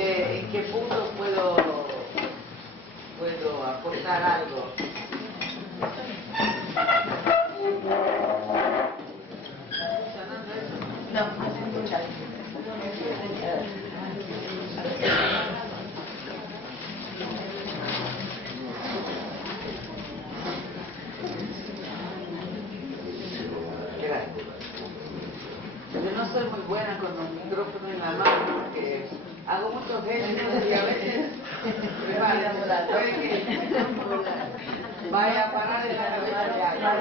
en qué punto puedo aportar algo. No, no se escucha. Yo no soy muy buena con los micrófonos en la mano porque hago muchos gestos y a veces vaya a parar en la cabeza de algo.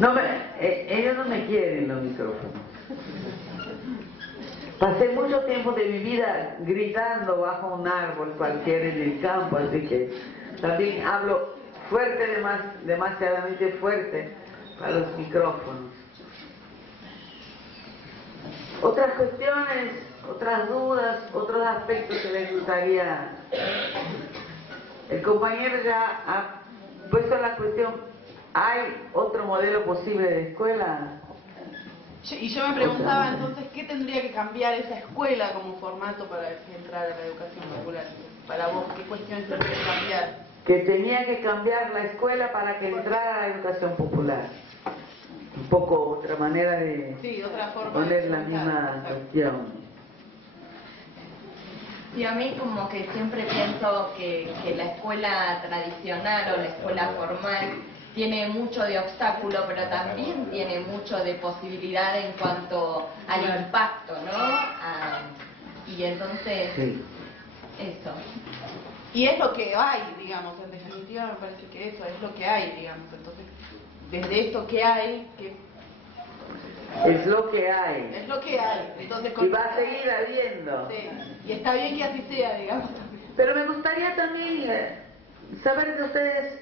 No, ellos no me quieren los micrófonos. Pasé mucho tiempo de mi vida gritando bajo un árbol cualquiera en el campo, así que también hablo fuerte, demasiadamente fuerte para los micrófonos. Otras cuestiones, otras dudas, otros aspectos que les gustaría. El compañero ya ha puesto la cuestión, ¿hay otro modelo posible de escuela? Y yo me preguntaba entonces, ¿qué tendría que cambiar esa escuela como formato para entrar a la educación popular? Para vos, ¿qué cuestiones tendría que cambiar? Que tenía que cambiar la escuela para que entrara a la educación popular. Un poco otra manera de otra forma poner de la misma cuestión. Y a mí como que siempre pienso que la escuela tradicional o la escuela formal tiene mucho de obstáculo, pero también tiene mucho de posibilidad en cuanto al impacto, ¿no? Y entonces, sí. Eso. Y es lo que hay, digamos, en definitiva me parece que eso es lo que hay, digamos. Entonces, desde esto que hay, es lo que hay. Es lo que hay. Entonces, y va a seguir habiendo. Sí. Y está bien que así sea, digamos. Pero me gustaría también saber de ustedes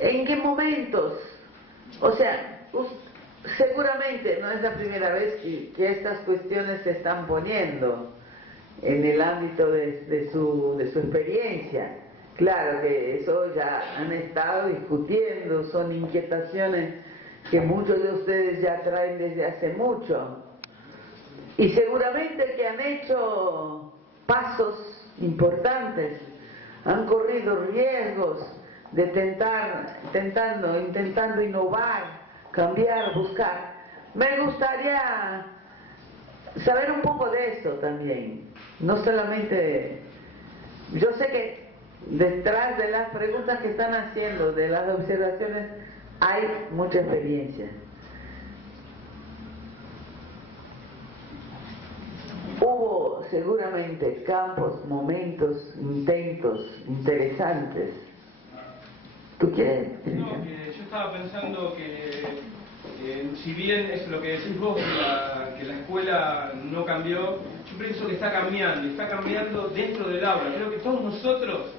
en qué momentos, o sea, seguramente no es la primera vez que estas cuestiones se están poniendo en el ámbito de su experiencia. Claro que eso ya han estado discutiendo, son inquietaciones que muchos de ustedes ya traen desde hace mucho. Y seguramente que han hecho pasos importantes, han corrido riesgos de intentando innovar, cambiar, buscar. Me gustaría saber un poco de eso también. No solamente, yo sé que detrás de las preguntas que están haciendo, de las observaciones, hay mucha experiencia. Hubo seguramente campos, momentos, intentos interesantes. ¿Tú quieres? No, que yo estaba pensando que si bien es lo que decís vos, que la escuela no cambió, yo pienso que está cambiando dentro del aula. Creo que todos nosotros,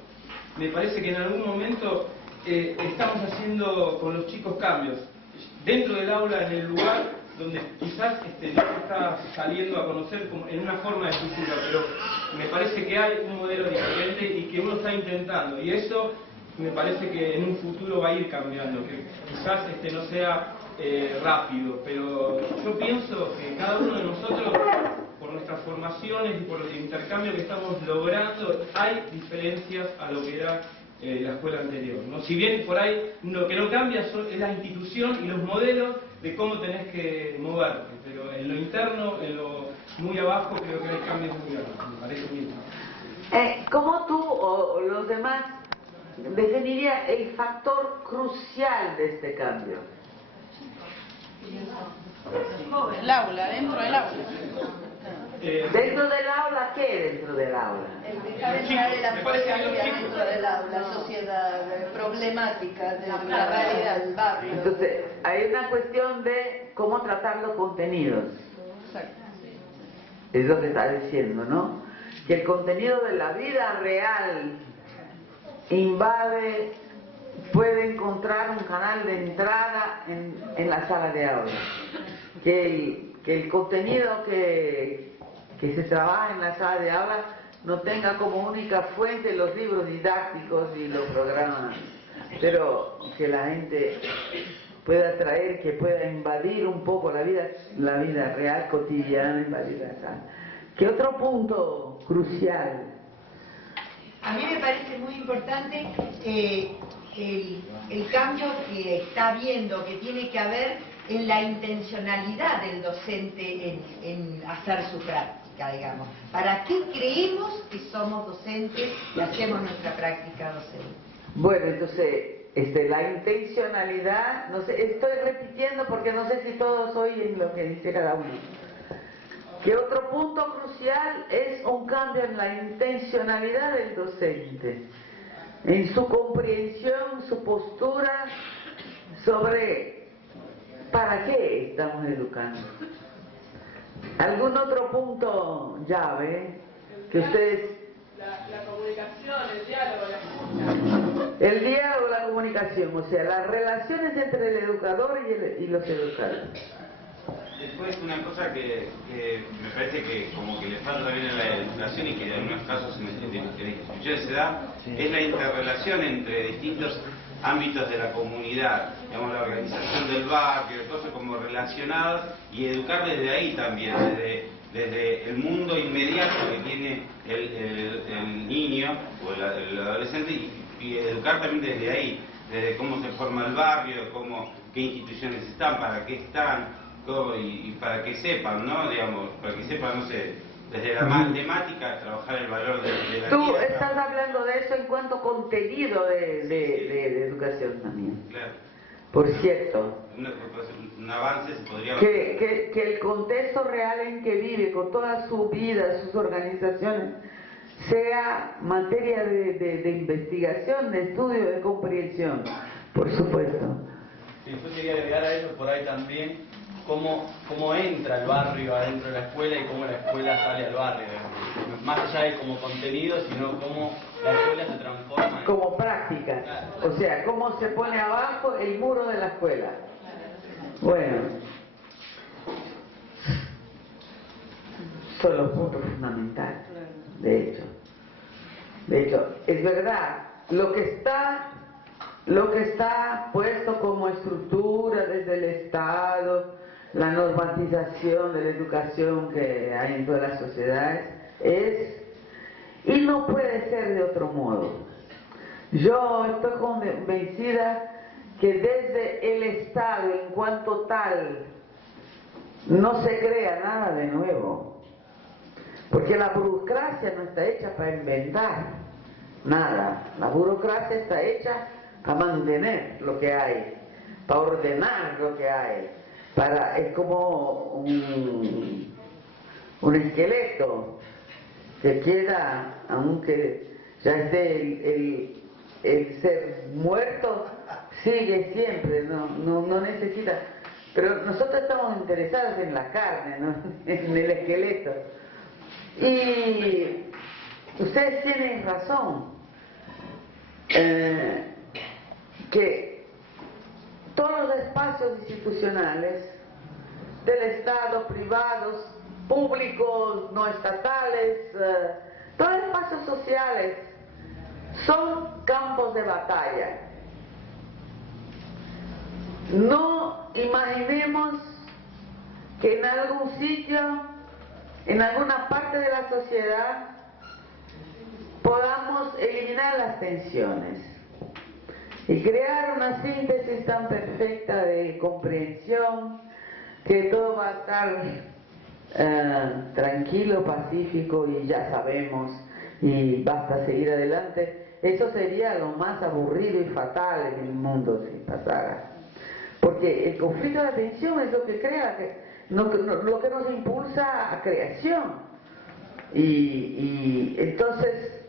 me parece que en algún momento estamos haciendo con los chicos cambios. Dentro del aula, en el lugar donde quizás no se está saliendo a conocer como en una forma de estructura, pero me parece que hay un modelo diferente y que uno está intentando. Y eso me parece que en un futuro va a ir cambiando, que quizás no sea rápido, pero yo pienso que cada uno de nosotros, por nuestras formaciones y por el intercambio que estamos logrando, hay diferencias a lo que era la escuela anterior, ¿no? Si bien por ahí lo que no cambia es la institución y los modelos de cómo tenés que moverte, pero en lo interno, en lo muy abajo, creo que hay cambios muy grandes, me parece mismo. ¿Cómo tú o los demás definiría el factor crucial de este cambio? El aula, dentro del aula. ¿Dentro del aula qué dentro del aula? El dejar entrar en la familia dentro del aula, la sociedad, problemáticas de la realidad del barrio. Entonces, hay una cuestión de cómo tratar los contenidos. Exacto. Es lo que está diciendo, ¿no? Que el contenido de la vida real invade, puede encontrar un canal de entrada en la sala de aula. Que el contenido que se trabaja en la sala de aula no tenga como única fuente los libros didácticos y los programas, pero que la gente pueda traer, que pueda invadir un poco la vida real, cotidiana, invadirla. ¿Qué otro punto crucial? A mí me parece muy importante el cambio que está habiendo, que tiene que haber en la intencionalidad del docente en hacer su práctica, digamos. ¿Para qué creemos que somos docentes y hacemos nuestra práctica docente? Bueno, entonces, la intencionalidad, no sé, estoy repitiendo porque no sé si todos oyen lo que dice cada uno. Que otro punto crucial es un cambio en la intencionalidad del docente, en su comprensión, su postura sobre para qué estamos educando. ¿Algún otro punto llave que ustedes... La comunicación, el diálogo, la escucha. El diálogo, la comunicación, o sea, las relaciones entre el educador y los educados. Después una cosa que me parece que como que le falta también en la educación y que en algunos casos en instituciones se da, es la interrelación entre distintos ámbitos de la comunidad, digamos la organización del barrio, cosas como relacionadas, y educar desde ahí también, desde el mundo inmediato que tiene el niño o el adolescente y educar también desde ahí, desde cómo se forma el barrio, qué instituciones están, para qué están, y para que sepan, ¿no? Digamos, para que sepan, no sé, desde la matemática, trabajar el valor de la Tú tierra. estás hablando de eso en cuanto a contenido de educación también. Claro. Por cierto, Un avance se podría... que el contexto real en que vive, con toda su vida, sus organizaciones, sea materia de investigación, de estudio, de comprensión, por supuesto. Sí, yo quería agregar a eso por ahí también cómo entra el barrio adentro de la escuela y cómo la escuela sale al barrio. Más allá de como contenido, sino cómo la escuela se transforma. Como práctica, o sea, cómo se pone abajo el muro de la escuela. Bueno, son los puntos fundamentales, de hecho. De hecho, es verdad, lo que está puesto como estructura desde el Estado, la normatización de la educación que hay en todas las sociedades, y no puede ser de otro modo. Yo estoy convencida que desde el Estado en cuanto tal no se crea nada de nuevo, porque la burocracia no está hecha para inventar nada, la burocracia está hecha para mantener lo que hay, para ordenar lo que hay, es como un esqueleto que queda, aunque ya esté el ser muerto, sigue siempre, no necesita. Pero nosotros estamos interesados en la carne, ¿no? En el esqueleto. Y ustedes tienen razón, que todos los espacios institucionales del Estado, privados, públicos, no estatales, todos los espacios sociales son campos de batalla. No imaginemos que en algún sitio, en alguna parte de la sociedad, podamos eliminar las tensiones y crear una síntesis tan perfecta de comprensión que todo va a estar tranquilo, pacífico y ya sabemos y basta seguir adelante. Eso sería lo más aburrido y fatal en el mundo si pasara, porque el conflicto de atención es lo que crea, lo que nos impulsa a creación. Y entonces,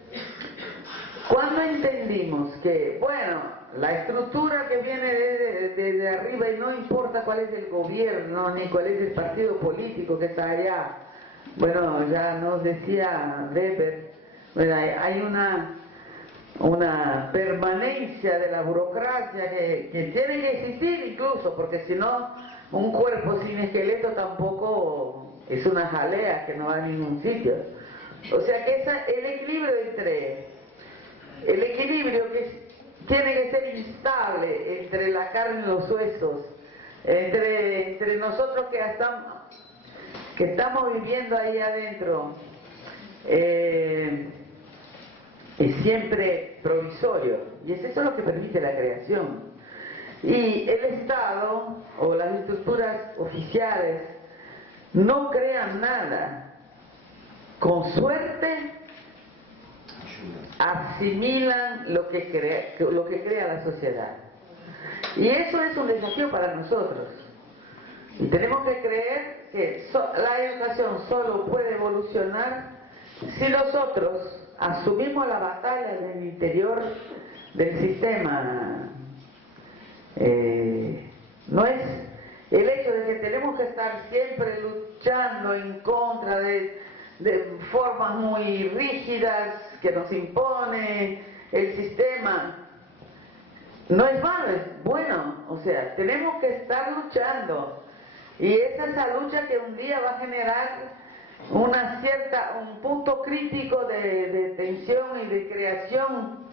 cuando entendimos que, bueno, la estructura que viene desde arriba, y no importa cuál es el gobierno ni cuál es el partido político que está allá, bueno, ya nos decía Weber, bueno, hay una permanencia de la burocracia que tiene que existir incluso, porque si no, un cuerpo sin esqueleto tampoco es una jalea que no va a ningún sitio. O sea que el equilibrio tiene que ser instable entre la carne y los huesos, entre nosotros que estamos viviendo ahí adentro. Es siempre provisorio, y es eso lo que permite la creación. Y el Estado o las estructuras oficiales no crean nada. Con suerte asimilan lo que crea la sociedad. Y eso es un desafío para nosotros. Y tenemos que creer que la educación solo puede evolucionar si nosotros asumimos la batalla en el interior del sistema. No es el hecho de que tenemos que estar siempre luchando en contra de formas muy rígidas que nos impone el sistema. No es malo, es bueno. O sea, tenemos que estar luchando. Y es esa lucha que un día va a generar un punto crítico de tensión y de creación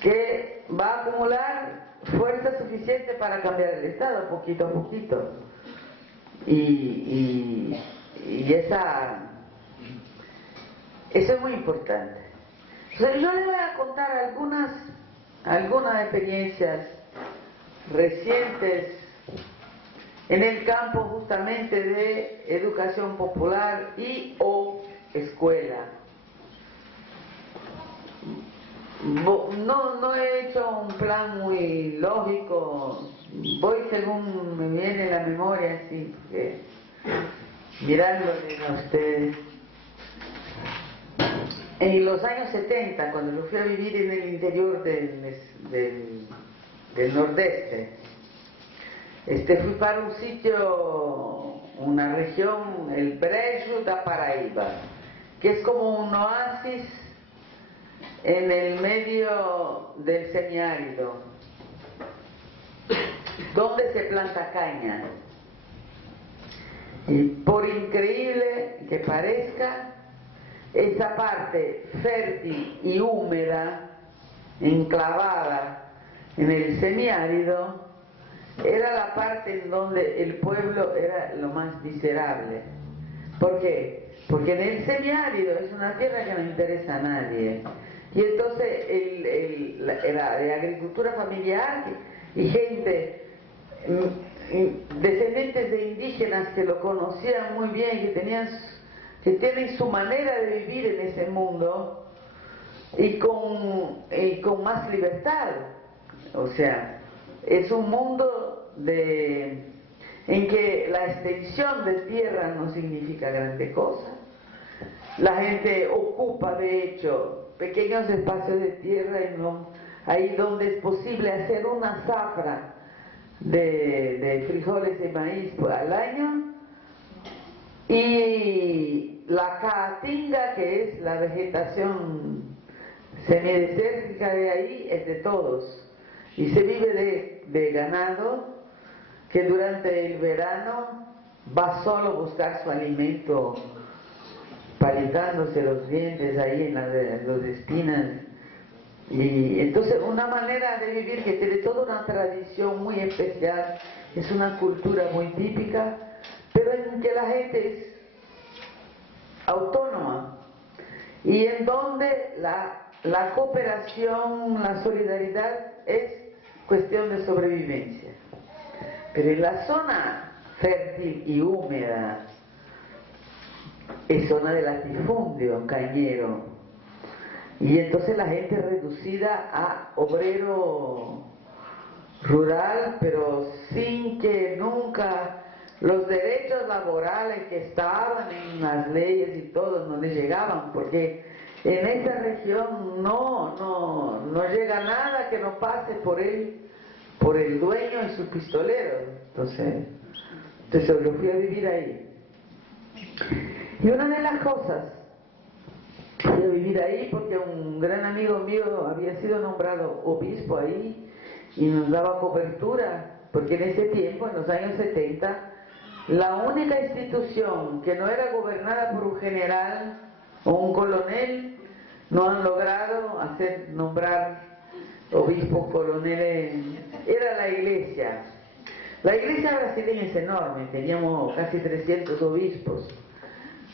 que va a acumular fuerza suficiente para cambiar el Estado poquito a poquito. Y eso es muy importante. Entonces, yo les voy a contar algunas experiencias recientes en el campo justamente de educación popular y o escuela. No he hecho un plan muy lógico, voy según me viene la memoria, así que mirándole a ustedes. En los años 70, cuando yo fui a vivir en el interior del nordeste, fui para un sitio, una región, el Brejo da Paraíba, que es como un oasis en el medio del semiárido, donde se planta caña. Y por increíble que parezca, esa parte fértil y húmeda, enclavada en el semiárido, era la parte en donde el pueblo era lo más miserable. ¿Por qué? Porque en el semiárido es una tierra que no interesa a nadie. Y entonces era de agricultura familiar y gente, descendientes de indígenas que lo conocían muy bien, que tienen su manera de vivir en ese mundo y con más libertad. O sea, es un mundo en que la extensión de tierra no significa grande cosa. La gente ocupa, de hecho, pequeños espacios de tierra ahí donde es posible hacer una zafra de frijoles y maíz al año. Y la caatinga, que es la vegetación semidesértica de ahí, es de todos. Y se vive de ganado que durante el verano va solo a buscar su alimento, palitándose los dientes ahí en las espinas. Y entonces una manera de vivir que tiene toda una tradición muy especial, es una cultura muy típica, pero en que la gente es autónoma y en donde la cooperación, la solidaridad es cuestión de sobrevivencia. Pero en la zona fértil y húmeda es zona de latifundio cañero, y entonces la gente es reducida a obrero rural, pero sin que nunca los derechos laborales que estaban en las leyes y todo no les llegaban, porque en esa región no llega nada que no pase por el dueño y su pistolero. Entonces yo fui a vivir ahí. Y una de las cosas, fui a vivir ahí porque un gran amigo mío había sido nombrado obispo ahí y nos daba cobertura, porque en ese tiempo, en los años 70, la única institución que no era gobernada por un general o un coronel no han logrado nombrar obispos coroneles, era la iglesia. La iglesia brasileña es enorme, teníamos casi 300 obispos,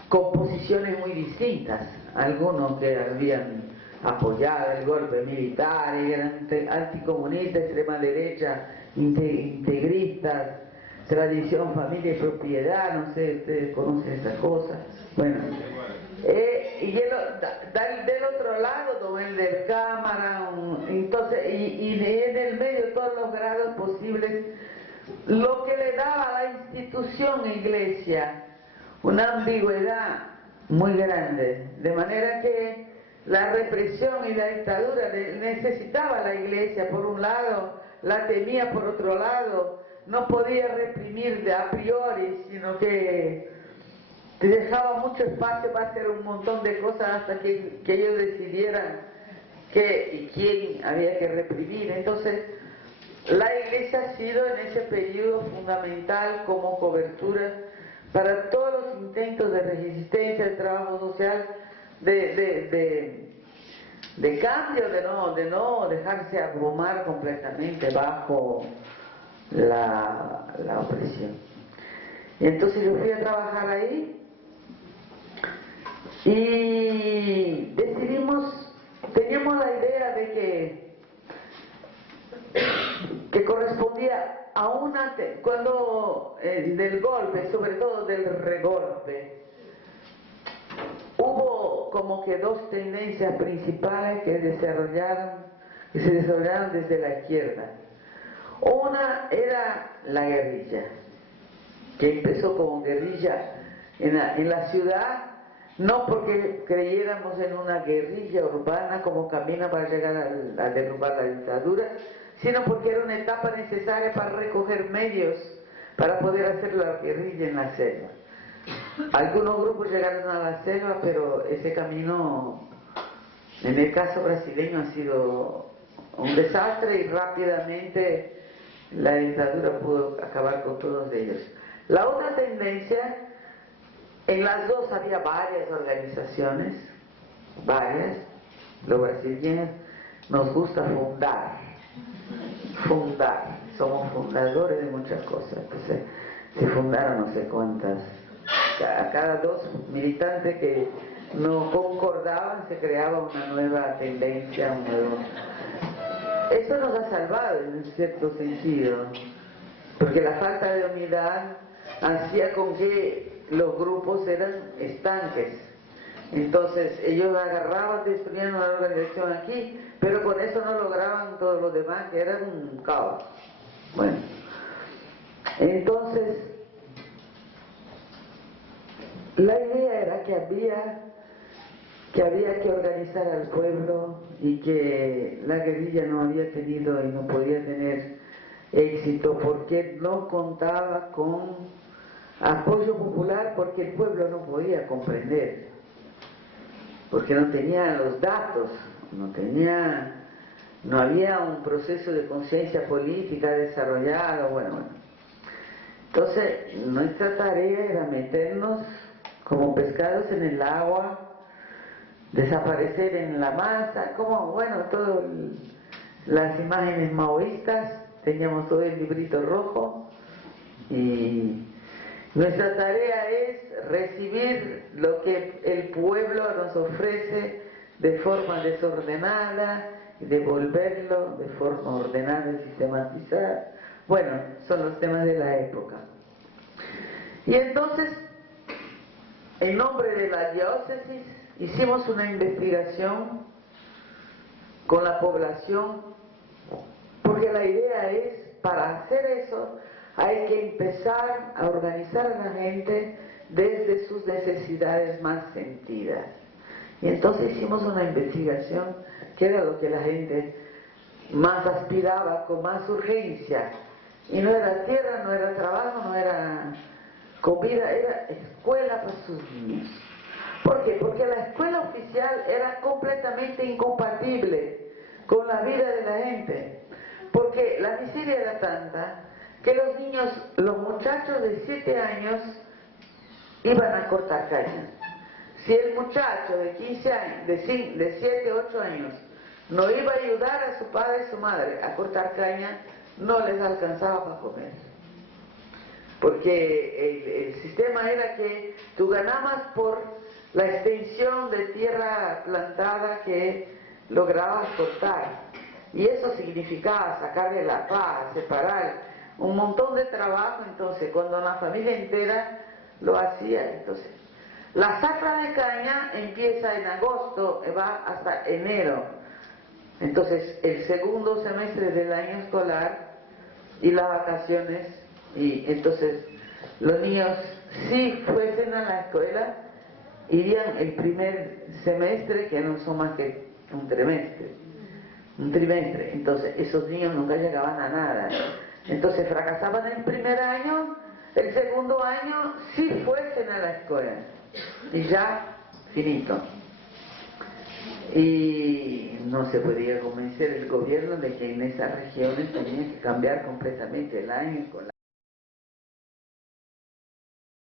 con posiciones muy distintas, algunos que habían apoyado el golpe militar, eran anticomunistas, extrema derecha, integristas, tradición, familia y propiedad, no sé, ustedes conocen esas cosas. Bueno, y del otro lado, Domel del Cámara, entonces, y en el medio todos los grados posibles, lo que le daba a la institución iglesia una ambigüedad muy grande, de manera que la represión y la dictadura necesitaba a la iglesia, por un lado, la temía por otro lado, no podía reprimir de a priori, sino que te dejaba mucho espacio para hacer un montón de cosas hasta que ellos decidieran qué y quién había que reprimir. Entonces, la iglesia ha sido en ese periodo fundamental como cobertura para todos los intentos de resistencia, de trabajo social, de cambio, de no dejarse abrumar completamente bajo la opresión. Y entonces yo fui a trabajar ahí y teníamos la idea de que correspondía a cuando del golpe, sobre todo del regolpe, hubo como que dos tendencias principales que se desarrollaron desde la izquierda. Una era la guerrilla, que empezó como guerrilla en la ciudad, no porque creyéramos en una guerrilla urbana como camino para llegar a derrubar la dictadura, sino porque era una etapa necesaria para recoger medios para poder hacer la guerrilla en la selva. Algunos grupos llegaron a la selva, pero ese camino, en el caso brasileño, ha sido un desastre y rápidamente la dictadura pudo acabar con todos ellos. La otra tendencia, en las dos había varias organizaciones, los brasileños nos gusta fundar, somos fundadores de muchas cosas, entonces se fundaron no sé cuántas, a cada dos militantes que no concordaban se creaba una nueva tendencia, un nuevo... Eso nos ha salvado en cierto sentido, porque la falta de unidad hacía con que los grupos eran estanques. Entonces ellos agarraban, destruían una organización aquí, pero con eso no lograban todo lo demás, que era un caos. Bueno, entonces la idea era que había que organizar al pueblo y que la guerrilla no había tenido y no podía tener éxito porque no contaba con apoyo popular, porque el pueblo no podía comprender, porque no tenía los datos, no había un proceso de conciencia política desarrollado, bueno. Entonces, nuestra tarea era meternos como pescados en el agua, desaparecer en la masa, como, bueno, todas las imágenes maoístas, teníamos todo el librito rojo, y nuestra tarea es recibir lo que el pueblo nos ofrece de forma desordenada y devolverlo de forma ordenada y sistematizada. Bueno, son los temas de la época. Y entonces, en nombre de la diócesis, hicimos una investigación con la población, porque la idea es, para hacer eso, hay que empezar a organizar a la gente desde sus necesidades más sentidas. Y entonces hicimos una investigación que era lo que la gente más aspiraba, con más urgencia. Y no era tierra, no era trabajo, no era comida, era escuela para sus niños. ¿Por qué? Porque la escuela oficial era completamente incompatible con la vida de la gente. Porque la miseria era tanta que los muchachos de 7 años iban a cortar caña. Si el muchacho de 15 años, de 7, 8 años, no iba a ayudar a su padre y su madre a cortar caña, no les alcanzaba para comer. Porque el sistema era que tú ganabas por la extensión de tierra plantada que lograbas cortar. Y eso significaba sacarle la paz, separar, un montón de trabajo. Entonces, cuando la familia entera lo hacía, entonces, la sacra de caña empieza en agosto, va hasta enero. Entonces, el segundo semestre del año escolar y las vacaciones, y entonces los niños, si fuesen a la escuela, irían el primer semestre, que no son más que un trimestre. Entonces, esos niños nunca llegaban a nada. Entonces, fracasaban el primer año, el segundo año, si fuesen a la escuela. Y ya, finito. Y no se podía convencer el gobierno de que en esas regiones tenía que cambiar completamente el año escolar.